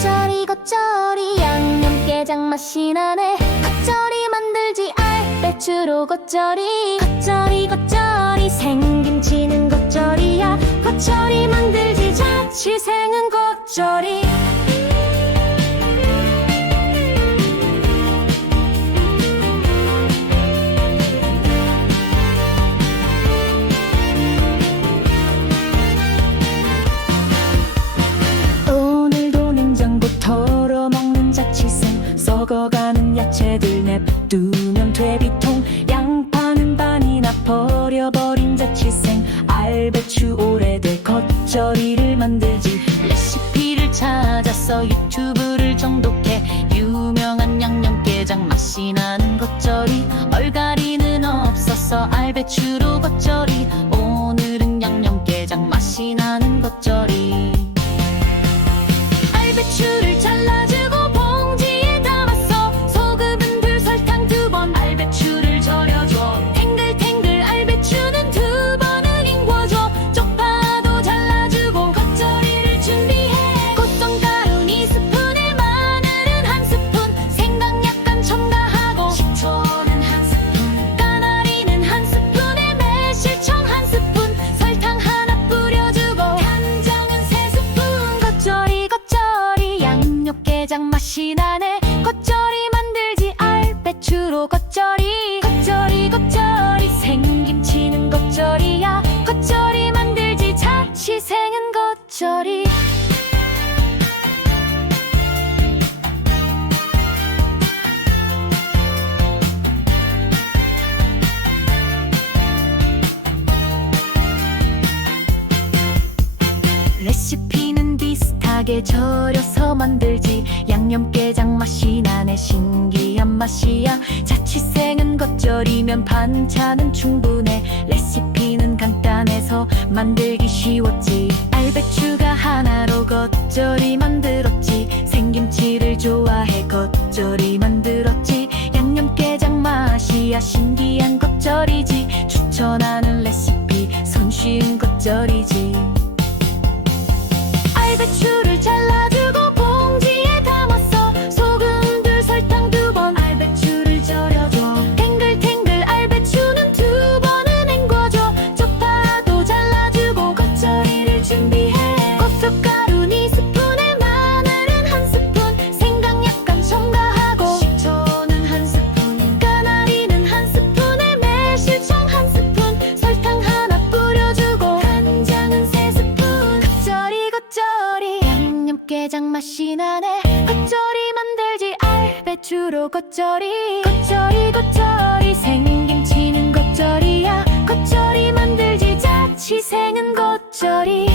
겉절이 겉절이 양념게장 맛이 나네. 겉절이 만들지 알배추로 겉절이. 겉절이 겉절이 생김치는 겉절이야. 겉절이 만들지 자취생은 겉절이 겉절이를 만들지 레시피를 찾아서 유튜브를 정독해 유명한 양념게장 맛이 나는 겉절이 얼갈이는 없어서 알배추 게장 맛이 나네. 겉절이 만들지 알배추로 겉절이 겉절이 겉절이. 생김치는 겉절이 비슷하게 절여서 만들지. 양념게장 맛이 나네 신기한 맛이야. 자취생은 겉절이면 반찬은 충분해. 레시피는 간단해서 만들기 쉬웠지. 알배추가 하나로 겉절이 만들었지. 생김치를 좋아해 겉절이 만들었지. 양념게장 맛이야 신기한 겉절이지. 추천하는 레시피 손쉬운 겉절이지 게장 맛이 나네. 겉절이 만들지 알배추로 겉절이. 겉절이 겉절이 생김치는 겉절이야. 겉절이 만들지 자취생은 겉절이